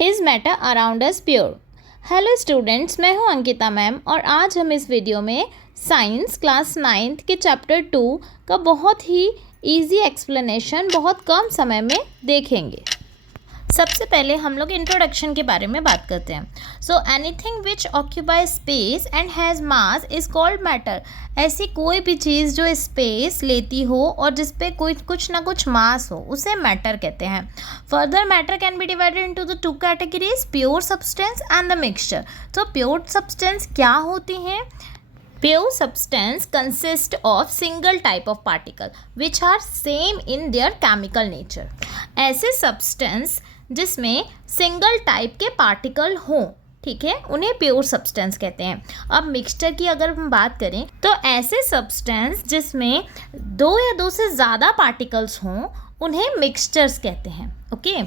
Is matter around us pure. Hello students, मैं हूं Ankita ma'am और आज हम इस वीडियो में साइंस क्लास 9th के चैप्टर 2 का बहुत ही इजी एक्सप्लेनेशन बहुत कम समय में देखेंगे। सबसे पहले हम लोग इंट्रोडक्शन के बारे में बात करते हैं। So anything which occupy space and has mass is called matter. ऐसी कोई भी चीज़ जो स्पेस लेती हो और जिस पे कोई कुछ ना कुछ मास हो उसे मैटर कहते हैं। Further matter can be divided into the two categories, pure substance and the mixture. तो प्योर सब्सटेंस क्या होती हैं? Pure substance consist of single type of particle which are same in their chemical nature। ऐसे substance जिसमें single type के particle हों, ठीक है, उन्हें प्योर सब्सटेंस कहते हैं। अब मिक्सचर की अगर हम बात करें तो ऐसे सब्सटेंस जिसमें दो या दो से ज़्यादा पार्टिकल्स हों उन्हें मिक्सचर्स कहते हैं। Okay,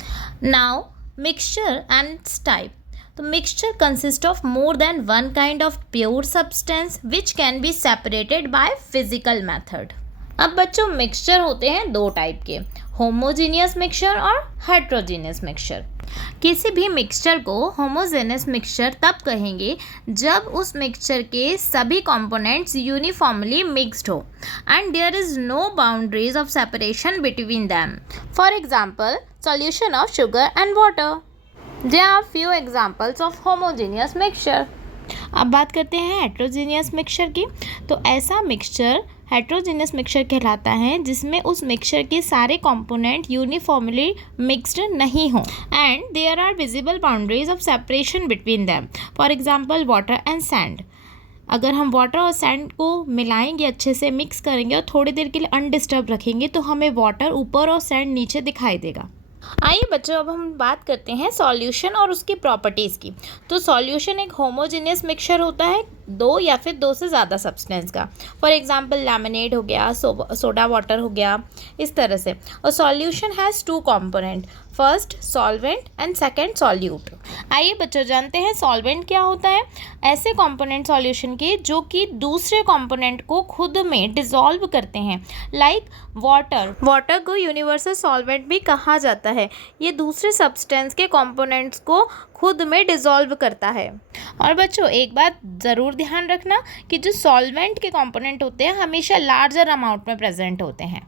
now mixture and type. तो mixture consist of more than one kind of pure substance which can be separated by physical method. अब बच्चों, मिक्सचर होते हैं दो टाइप के, होमोजीनियस मिक्सचर और हेट्रोजीनियस मिक्सचर। किसी भी मिक्सचर को होमोजेनियस मिक्सचर तब कहेंगे जब उस मिक्सचर के सभी कंपोनेंट्स यूनिफॉर्मली मिक्स्ड हो and there is no boundaries of separation between them. For example, solution of sugar and water. There are few examples of homogeneous mixture। अब बात करते हैं हेट्रोजीनियस मिक्सचर की। तो ऐसा मिक्सचर हेट्रोजीनियस मिक्सचर कहलाता है जिसमें उस मिक्सचर के सारे कंपोनेंट यूनिफॉर्मली मिक्स्ड नहीं हों and there are visible boundaries of separation between them. For example, water and sand. अगर हम वाटर और सैंड को मिलाएंगे, अच्छे से मिक्स करेंगे और थोड़ी देर के लिए अनडिस्टर्ब रखेंगे तो हमें वाटर ऊपर और सैंड नीचे दिखाई देगा। आइए बच्चों, अब हम बात करते हैं सॉल्यूशन और उसकी प्रॉपर्टीज़ की। तो सॉल्यूशन एक होमोजेनियस मिक्सचर होता है दो या फिर दो से ज़्यादा सब्सटेंस का। फॉर एग्जांपल, लेमनेड हो गया, सोडा वाटर हो गया, इस तरह से। और solution has two component, first solvent and second solute. आइए बच्चों, जानते हैं सॉल्वेंट क्या होता है। ऐसे कंपोनेंट सॉल्यूशन के जो कि दूसरे कंपोनेंट को खुद में डिसॉल्व करते हैं, लाइक वाटर। वाटर को यूनिवर्सल सॉल्वेंट भी कहा जाता है। ये दूसरे सब्सटेंस के कंपोनेंट्स को खुद में डिसॉल्व करता है। और बच्चों, एक बात ज़रूर ध्यान रखना कि जो सॉल्वेंट के कंपोनेंट होते हैं हमेशा लार्जर अमाउंट में प्रेजेंट होते हैं।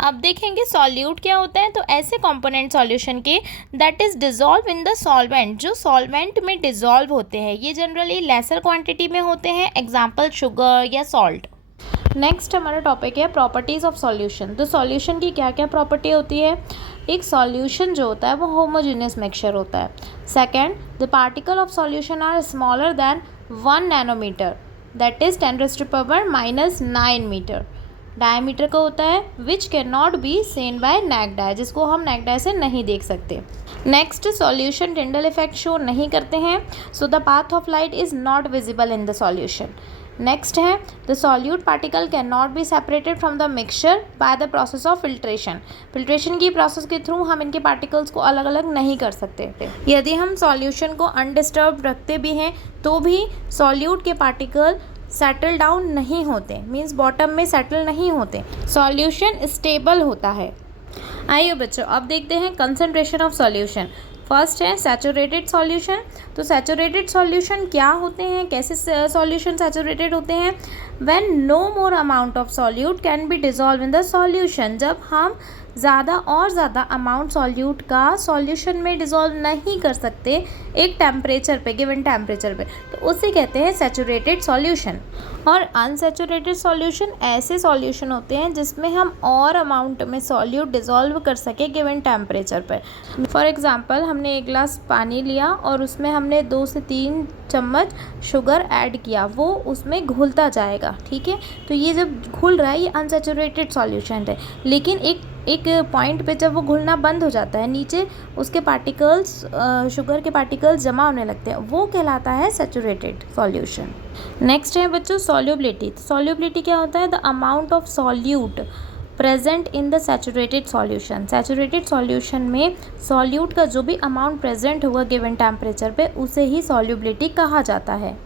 अब देखेंगे सॉल्यूट क्या होता है। तो ऐसे कंपोनेंट सॉल्यूशन के that is dissolve in the solvent, जो सॉल्वेंट में डिसॉल्व होते हैं, ये जनरली लेसर क्वांटिटी में होते हैं, एग्जांपल शुगर या सॉल्ट। नेक्स्ट हमारा टॉपिक है प्रॉपर्टीज़ ऑफ सॉल्यूशन। तो सॉल्यूशन की क्या क्या प्रॉपर्टी होती है। एक सॉल्यूशन जो होता है वो होमोजेनियस मिक्सचर होता है। Second, the particle of solution are smaller than 1 nanometre, that is 10⁻⁹ metre diameter का होता है, which can not be seen by naked eye, जिसको हम नेक्ड आई से नहीं देख सकते। Next, solution Tyndall effect show नहीं करते हैं, so the path of light is not visible in the solution. Next है, the solute particle can not be separated from the mixture by the process of filtration. Filtration की process के through हम इनके particles को अलग अलग नहीं कर सकते। यदि हम सॉल्यूशन को अनडिस्टर्ब रखते भी हैं तो भी सॉल्यूट के पार्टिकल सेटल डाउन नहीं होते, मीन्स बॉटम में सेटल नहीं होते, सॉल्यूशन स्टेबल होता है। आइए बच्चों, अब देखते हैं कंसंट्रेशन ऑफ सॉल्यूशन। फर्स्ट है सैचुरेटेड सॉल्यूशन। तो सैचुरेटेड सॉल्यूशन क्या होते हैं, कैसे सॉल्यूशन सैचुरेटेड होते हैं। When no more amount of solute can be dissolve in the solution, जब हम ज़्यादा और ज़्यादा अमाउंट सॉल्यूट का सॉल्यूशन में डिसॉल्व नहीं कर सकते एक टेम्परेचर पे, गिवन टेम्परेचर पे, तो उसे कहते हैं सैचुरेटेड सॉल्यूशन। और अनसैचुरेटेड सॉल्यूशन ऐसे सॉल्यूशन होते हैं जिसमें हम और अमाउंट में सॉल्यूट डिसॉल्व कर सके गिवन टेम्परेचर पर। फॉर एग्जांपल, हमने एक गिलास पानी लिया और उसमें हमने 2 से 3 चम्मच शुगर ऐड किया, वो उसमें घुलता जाएगा, ठीक है। तो ये जब घुल रहा है ये अनसैचुरेटेड सॉल्यूशन है, लेकिन एक पॉइंट पे जब वो घुलना बंद हो जाता है, नीचे उसके पार्टिकल्स, शुगर के पार्टिकल्स जमा होने लगते हैं, वो कहलाता है सैचुरेटेड सॉल्यूशन। नेक्स्ट है बच्चों सॉल्युबिलिटी। सॉल्युबिलिटी क्या होता है, the amount of solute present in the saturated solution. Saturated solution में सॉल्यूट का जो भी अमाउंट प्रेजेंट होगा गिवन टेम्परेचर पे उसे ही सॉल्युबिलिटी कहा जाता है।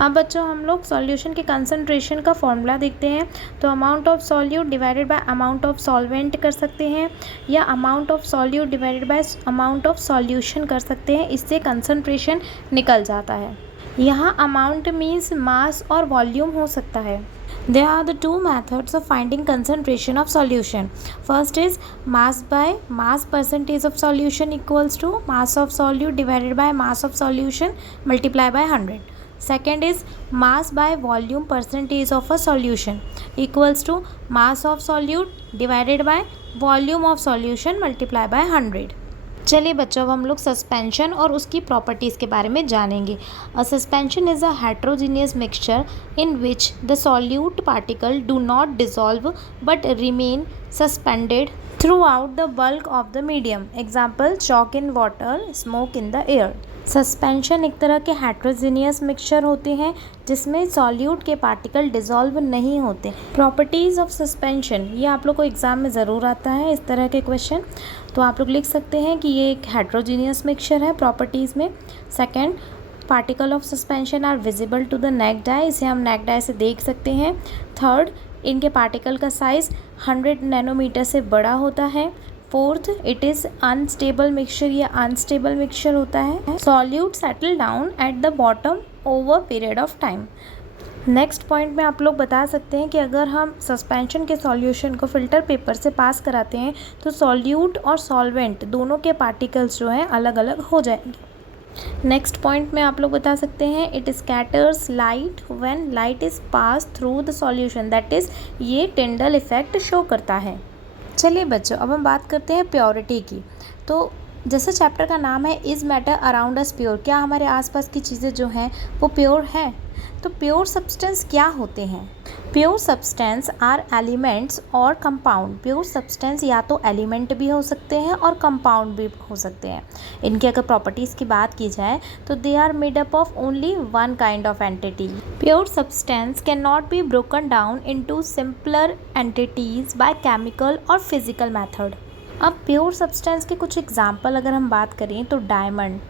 अब बच्चों हम लोग सॉल्यूशन के कंसंट्रेशन का फॉर्मूला देखते हैं। तो amount of solute divided by amount of solvent कर सकते हैं या amount of solute divided by amount of solution कर सकते हैं। इससे कंसंट्रेशन निकल जाता है। यहाँ अमाउंट मीन्स मास और वॉल्यूम हो सकता है। There are the two methods of finding concentration of solution. First is mass by mass percentage of solution equals to mass of solute divided by mass of solution multiplied by 100. Second is mass by volume percentage of a solution equals to mass of solute divided by volume of solution multiplied by 100. चलिए बच्चों अब हम लोग suspension और उसकी properties के बारे में जानेंगे। अ suspension is a heterogeneous mixture in which the solute particle do not dissolve but remain suspended through out the bulk of the medium. Example chalk in water, smoke in the air. Suspension एक तरह के heterogeneous mixture होते हैं जिसमें solute के particle dissolve नहीं होते। Properties of suspension, ये आप लोग को एग्ज़ाम में ज़रूर आता है इस तरह के क्वेश्चन, तो आप लोग लिख सकते हैं कि ये एक हेट्रोजीनियस मिक्सचर है प्रॉपर्टीज़ में। Second, particle of suspension are visible to the naked eye, इसे हम नेक्ड आई से देख सकते हैं। थर्ड, इनके पार्टिकल का साइज़ 100 नैनोमीटर से बड़ा होता है। Fourth, it is unstable mixture, ये अनस्टेबल मिक्सचर होता है। Solute settle down at the bottom over period of time. Next point में आप लोग बता सकते हैं कि अगर हम सस्पेंशन के सॉल्यूशन को फ़िल्टर पेपर से पास कराते हैं तो सॉल्यूट और सॉल्वेंट दोनों के पार्टिकल्स जो हैं अलग अलग हो जाएंगे। नेक्स्ट पॉइंट में आप लोग बता सकते हैं it scatters light when light is pass through the solution, that is ये टिंडल इफेक्ट शो करता है। चलिए बच्चों अब हम बात करते हैं प्योरिटी की। तो जैसे चैप्टर का नाम है is matter around us pure, क्या हमारे आसपास की चीज़ें जो हैं वो प्योर हैं। तो प्योर सब्सटेंस क्या होते हैं? प्योर सब्सटेंस आर एलिमेंट्स और कंपाउंड। प्योर सब्सटेंस या तो एलिमेंट भी हो सकते हैं और कंपाउंड भी हो सकते हैं। इनकी अगर प्रॉपर्टीज़ की बात की जाए तो they are made up of only one kind of entity. Pure substance can not be broken down into simpler entities by chemical और फिजिकल मेथड। अब प्योर सब्सटेंस के कुछ एग्जाम्पल अगर हम बात करें तो डायमंड,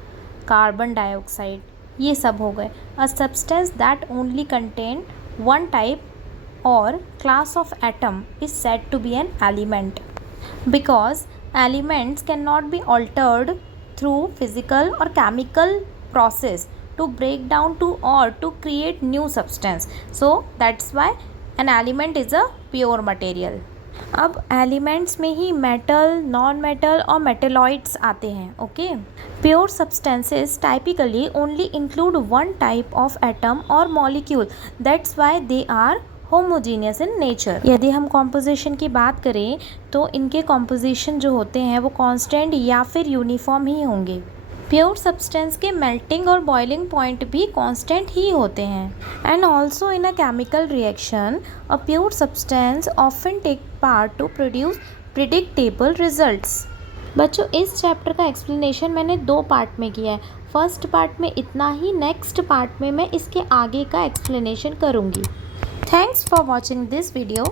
कार्बन डाइऑक्साइड, ये सब हो गए। A substance that only contain one type or class of atom is said to be an element because elements can not be altered through physical or chemical process to break down to or to create new substance, so that's why an element is a pure material. अब एलिमेंट्स में ही metal, non metal और metalloids आते हैं। Okay, pure substances typically only include one type of atom और molecule, that's why they are homogeneous in nature. यदि हम कॉम्पोजिशन की बात करें तो इनके कॉम्पोजिशन जो होते हैं वो कांस्टेंट या फिर यूनिफॉर्म ही होंगे। प्योर सब्सटेंस के मेल्टिंग और बॉइलिंग पॉइंट भी कांस्टेंट ही होते हैं। And also in a chemical reaction a pure substance often take part to produce predictable results. बच्चों इस चैप्टर का एक्सप्लेनेशन मैंने 2 पार्ट में किया है। फर्स्ट पार्ट में इतना ही, नेक्स्ट पार्ट में मैं इसके आगे का एक्सप्लेनेशन करूँगी। Thanks for watching this video.